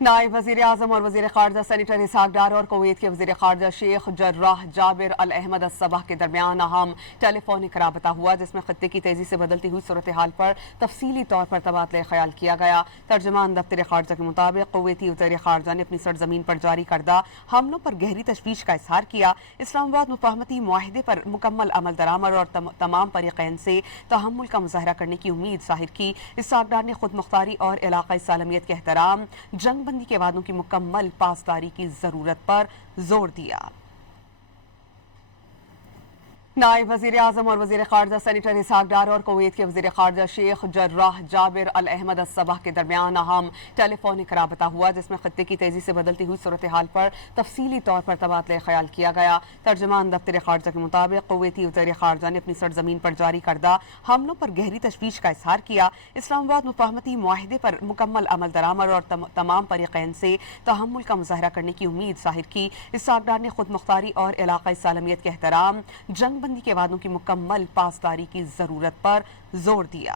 नायब वज़ीर आज़म और वज़ीर ख़ारजा सेनेटर इसहाक डार और कुवैत के वज़ीर ख़ारजा शेख जर्राह जाबिर अल अहमद अस-सबह के दरमियान अहम टेलीफोनिक राबता हुआ, जिसमें खत्ते की तेज़ी से बदलती हुई सूरत हाल पर तफसीली तौर पर तबादला ख्याल किया गया। तर्जमान दफ्तर ख़ारजा के मुताबिक कुवैती वज़ीर ख़ारजा ने अपनी सरज़मीन पर जारी करदा हमलों पर गहरी तशवीश का इजहार किया। इस्लामाबाद मुफाहमती मुआहदे पर मुकम्मल अमल दरामद और तमाम फरीक़ैन से तहम्मुल का मुज़ाहरा करने की उम्मीद ज़ाहिर की। इसहाक डार ने खुद मुख्तारी और इलाक़ाई सालमियत के एहतराम, जंग बंदी के वादों की मुकम्मल पासदारी की जरूरत पर जोर दिया। नायब वज़ीर आज़म और वज़ीर ख़ारजा सेनेटर इसहाक डार और कुवैत के वज़ीर ख़ारजा शेख जर्राह जाबिर अल अहमद अस-सबह के दरमियान अहम टेलीफोनिक राबता हुआ, जिसमें खत्ते की तेज़ी से बदलती हुई सूरत हाल पर तफसीली तौर पर तबादला ख्याल किया गया। तर्जमान दफ्तर ख़ारजा के मुताबिक कुवैती वज़ीर ख़ारजा ने अपनी सरज़मीन पर जारी करदा हमलों पर गहरी तशवीश का इजहार किया। इस्लामाबाद मुफाहमती मुआहदे पर मुकम्मल अमल दरामद और तमाम फरीक़ैन से तहम्मुल का मुज़ाहरा करने की उम्मीद ज़ाहिर की। इसहाक डार ने खुद मुख्तारी और इलाक़ाई सालमियत के एहतराम, जंग बंदी के वादों की मुकम्मल पासदारी की जरूरत पर जोर दिया।